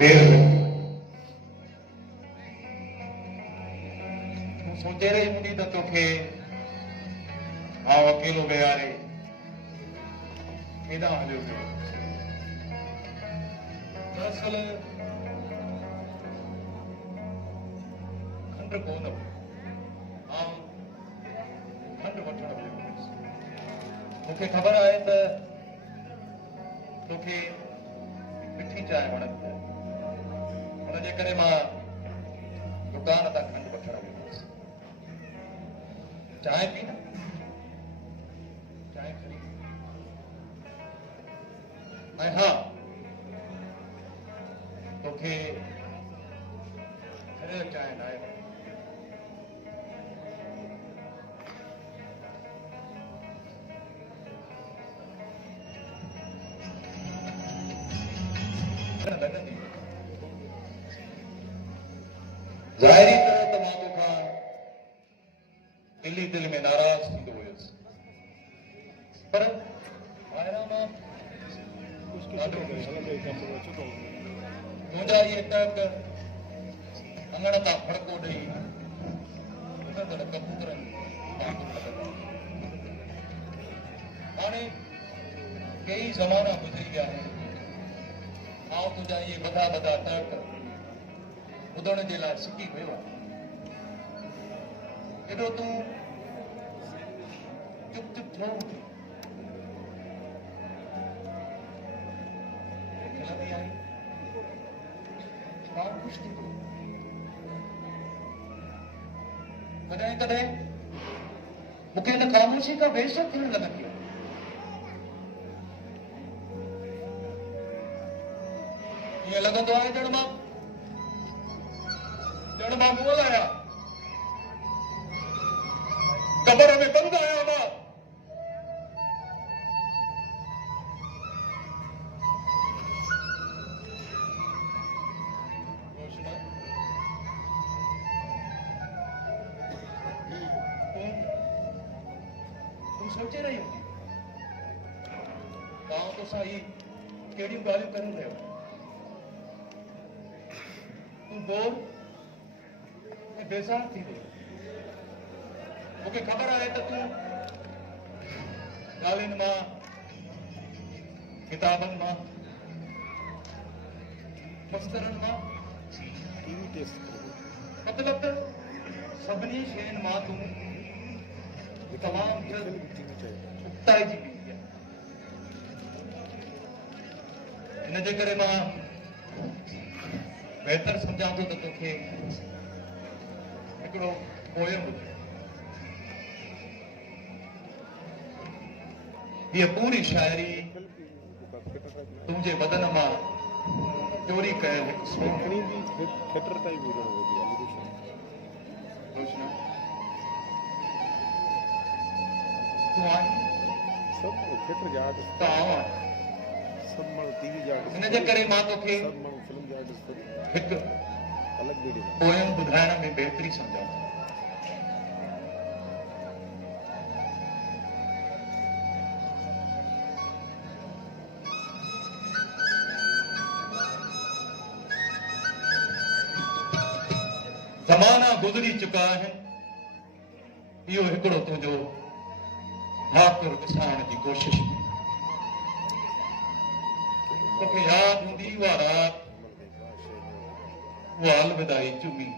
देर लगी तूं सोचे रही हूंदी त तोखे आउं अकेलो विहारे केॾां हलियो पियो दरअसल खंड कोन हुई आउं खंड वठण वियो हुयुसि मूंखे ख़बर आहे त तोखे मिठी चांहि वणंदी आहे हुनजे करे मां दुकान तां खंड वठण वियो हुयुसि चांहि पी न चांहि खणी ऐं हा तोखे ठहियल चांहि न आहे लॻंदी ज़ाहिरी तरह त मां तोखां दिली दिल में नाराज़ थींदो हुयुसि पर ॿाहिरां मां तुंहिंजा इहे टक अङण तां फड़को ॾेई उड़ंदड़ कबूतरनि वांगुरु लॻंदा हाणे कई ज़माना गुज़री विया आहिनि आउं तुंहिंजा इहे वॾा वॾा टक ॿुधण जे लाइ सिकी वियो आहे एॾो तूं चुप चुप थियो मिलंदी आई मां ख़ुशि थी पियो कॾहिं कॾहिं मूंखे हिन ख़ामोशी खां बेइज़त थियण लॻंदी आहे ईअं लॻंदो आहे ॼण मां मोल आहियां कबर में बंदि आहियां मां तूं सोचे रही हूंदी तव्हां तोसां ही कहिड़ियूं ॻाल्हियूं करे रहियो तूं बोर ऐं बेज़ार थी वियो मूंखे ख़बर आहे त तूं ॻाल्हियुनि मां किताबनि मां दफ़्तरनि मां मतिलब त सभिनी शयुनि मां तूं तमामु जल्द उकताइजी वेंदी आहे हिनजे करे मां बहितर सम्झां थो त तोखे हिकिड़ो पोयम हुजे हीअ पूरी शाइरी तुंहिंजे बदन मां चोरी कयल हिकु सोन रोशना तूं आहीं त आवां हिनजे करे मां तोखे हिकु पोयम ॿुधाइण में बहितरी सम्झां थो ज़माना गुज़री चुका आहिनि इहो हिकिड़ो तुंहिंजो भाकुर ॾिसाइण जी कोशिशि तोखे यादि हूंदी उहा राति उहा अलविदाई चुमी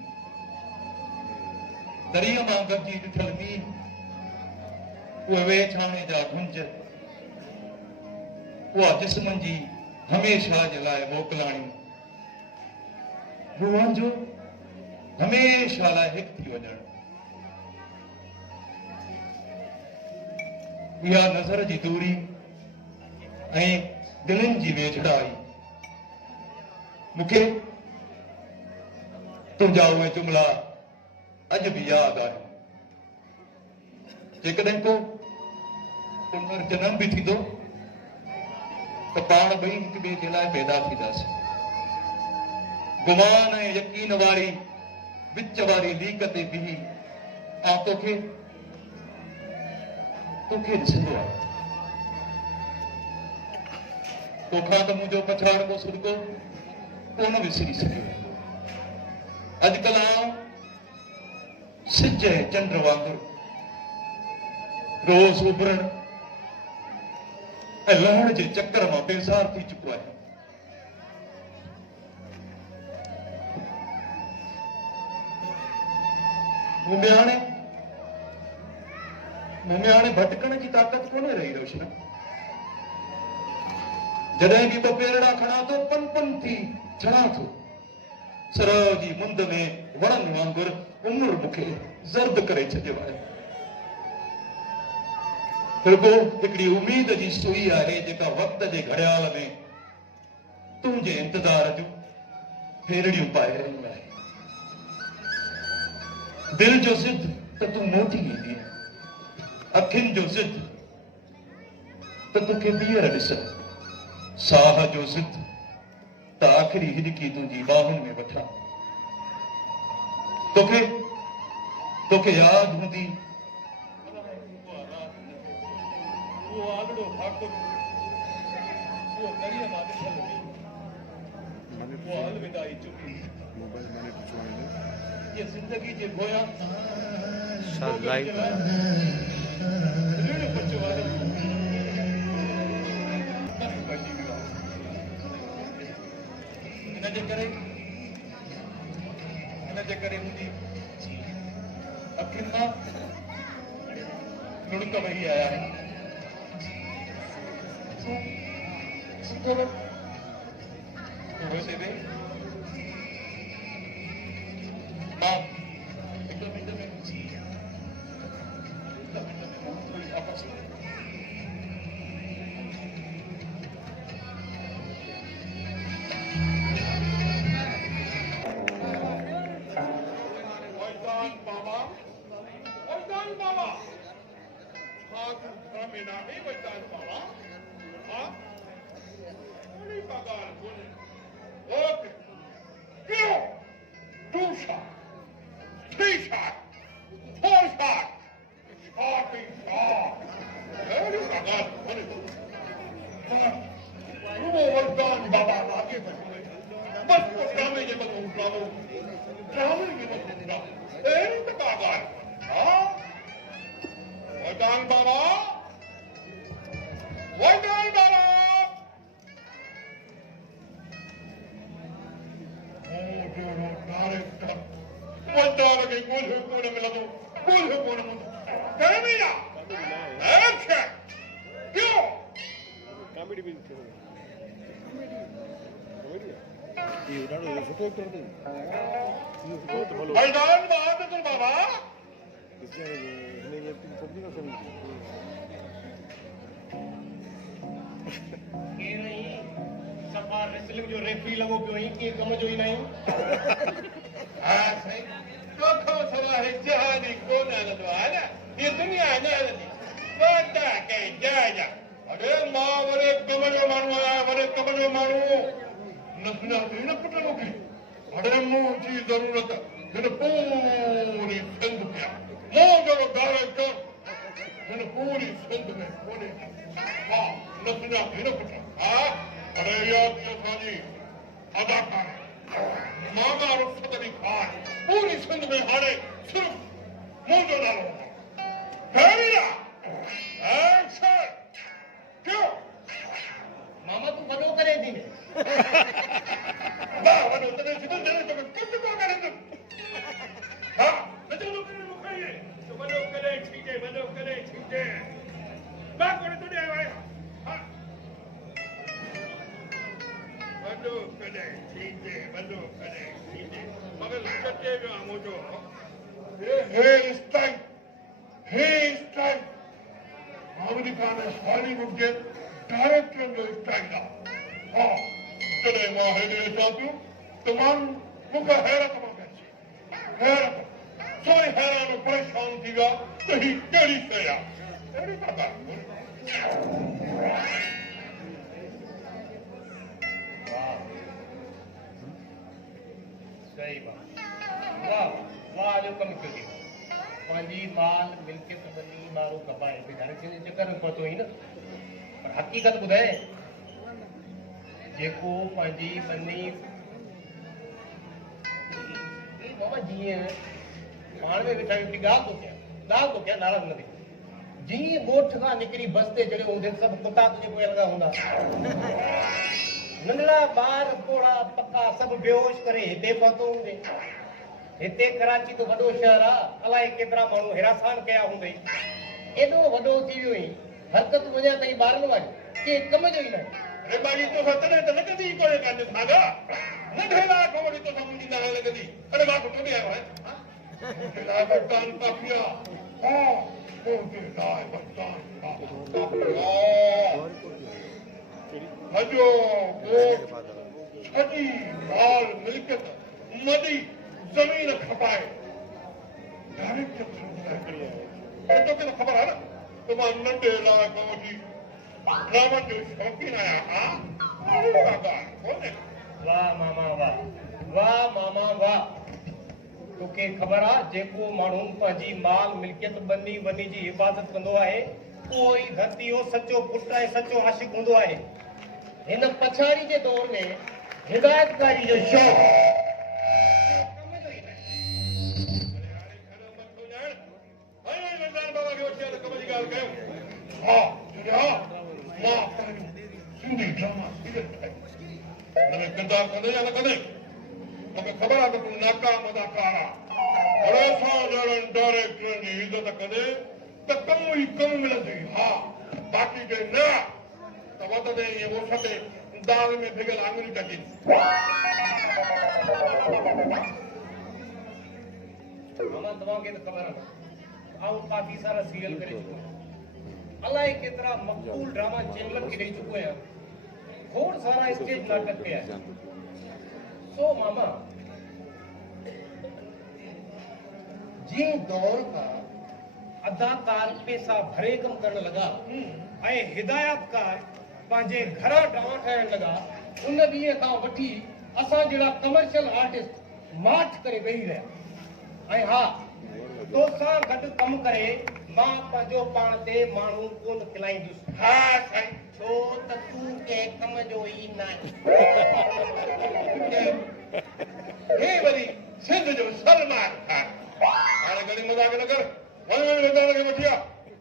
दरीअ मां गॾिजी ॾिठल मींहुं उहे वेछाणे जा गुंज उहा जिस्मनि जी हमेशह जे लाइ मोकिलाणी रूहनि जो हमेशह लाइ हिकु थी वञणु इहा नज़र जी दूरी ऐं दिलनि जी वेझड़ाई मूंखे तुंहिंजा उहे जुमिला अॼु बि यादि आहे जेकॾहिं को पुनर्जन्म बि थींदो त पाण ॿई हिक ॿिए जे लाइ पैदा थींदासीं गुमान ऐं यकीन वारी विच वारी लीक ते बीही तोखे ॾिसंदो आहे तोखां त मुंहिंजो पछाड़िबो सुॾिको कोन विसरी सघियो वेंदो। अॼुकल्ह सिज ऐं चंड वांगुरु रोज़ उभरण ऐं लहण जे चकर मां बेज़ार थी चुको आहे। मूं में हाणे भटकण जी ताक़त कोन्हे रही रोशना। जॾहिं बि ॿ पेरड़ा खणा थो पन पन थी छड़ा थो। सरह जी मुंद में वणनि वांगुरु उमिरि मूंखे ज़र्द करे छॾियो आहे। रुगो हिकिड़ी उमेद जी सुई आहे जेका वक़्त जे घड़ियाल में तुंहिंजे इंतज़ार जूं फेरड़ियूं पाए रही आहे। दिल जो ज़िद त तूं मोटी ईंदी, अखियुनि जो ज़िद त तोखे ॿीहर ॾिसां, साह जो ज़िद त आख़िरी हिॾकी तुंहिंजी ॿाहुनि में वठां। तोखे यादि हूंदी वो आलड़ो ठाकुर वो दरिया मां ॾिठल हुई, वो अलविदाई चुकी। ये ज़िंदगी जे गोया हिनजे करे मुंहिंजी अखियुनि मां लुड़क वही आया है। जो रेफरी लगो पियो ही के कम जो ही नहीं। हां सही तो खो सला है जहानी कोन हलंदो आहे न, ये दुनिया न हलंदी वॾा के जा। अरे मां वरे कम जो माण्हू आया, वरे कम जो माण्हू नसना न पुट मूंखे। अरे मूं जी ज़रूरत हिन पूरी सिंध पिया मूं जो डायरेक्टर हिन पूरी सिंध में कोन्हे। हा नसना न पुट। हा अरे यार असांजी अदाकार मामा रुख़सत अली खान पूरी सिंध में हाणे सिर्फ़ मुंहिंजो नालो एक्शन क्यों मामा तूं वॾो करे थी ने वाह वॾो तॾहिं सिधो जॾहिं तोखे कुझु कोन करे तूं। हा नचो करे मूंखे इहे वॾो करे छीटे मां कोन तूं ॾे आयो वॾो कॾहिं थींदे मगर कटे वियो आहे मुंहिंजो हेयर स्टाइल अमेरिका में हॉलीवुड जे डायरेक्टर जो स्टाइल आहे। हा जॾहिं मां हेॾे अचां पियो त माण्हू मूंखे हैरत मां पइजी हैरत सोई हैरान परेशान थी विया त ही कहिड़ी शइ आहे। अहिड़ी का ॻाल्हि सही बात। वाह वाह जो कम कयो पंहिंजी माल मिल्कियत बनी माण्हू कपाए घर जे चक्कर में पहुतो ई न, पर हक़ीक़त ॿुधाए जेको पंहिंजी बनी मामा जी मानवे वेठा हिकिड़ी ॻाल्हि थो कयां नाराज़ न थी जीअं ॻोठ खां निकिरी बस ते चढ़ियो हूंदे सभु कुता तुंहिंजे पोइ लॻा हूंदा नंढड़ा ॿार पोड़ा पका सभु बेहोश करे हिते पहुतो हूंदे हिते कराची तो वॾो शहर आहे अलाए केतिरा माण्हू हिरासान कया हूंदई एॾो वॾो थी वियो हुई हरकत वञा ताईं ॿारनि वारी के कम जो ई न अरे बाजी तो सतने तो लगदी कोई काने भागा नढेला कोड़ी तो समुझी ना लगदी अरे मां को भी आयो है हां ला बटन पापिया हां तो के लाए बटन पापिया हजो वो छदी माल मिल्कियत मदी जमीन खपाए डायरेक्ट अरे तो के खबर है ना तो मां नढेला कोड़ी रावण जो शौकीन आया हां बाबा कोने वाह मामा वाह तोखे ख़बर आहे जेको माण्हू पंहिंजी माल मिल्कियत बनी वनी जी हिफ़ाज़त कंदो आहे उहो ई धरती जो सचो पुट ऐं सचो आशिक़ हूंदो आहे हिन पछाड़ी जे दौर में हिदायतकारी जो शौक़ सिंधी ड्रामा सीरियल मैंने किरदार कंदे या न कंदे मूंखे ख़बर आहे त तूं नाकाम अदाकार आहे पर असां जहिड़नि डायरेक्टरनि जी इज़त कंदे त कमु ई कमु मिलंदी हा बाक़ी जे न त वधंदे ईअं उहो छॾे दाल में भिगल आङुरी कढी मामा तव्हांखे त ख़बर आहे आउं काफ़ी सारा सीरियल करे चुको आहियां अलाए केतिरा मक़बूल ड्रामा चैनलनि खे ॾेई चुको आहियां खोड़ सारा स्टेज नाटक कया सो मामा जे दौर का अदाकार पैसा भरे कम करण लगा ऐं हिदायतकार पंहिंजे घरां ड्रामा ठाहिण लगा उन ॾींहं खां वठी असां जहिड़ा कमर्शियल आर्टिस्ट माठ करे वेही रहिया ऐं हा तोसां गॾु कमु करे मां पंहिंजो पाण ते माण्हू कोन खिलाईंदुसि हा साईं छो त तूं के कम जो ई न हे वरी सिंध जो सलमान खान हाणे घणी मज़ाक न कर वञ वेंदा खे वठी आ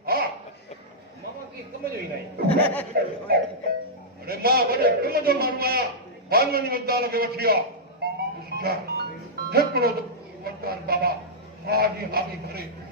हा मामा के कम जो ई न अरे मां वॾे कम जो माण्हू आहियां बानवनि मज़दार खे वठी आ हिकिड़ो वरदान बाबा हा जी हा बि भरे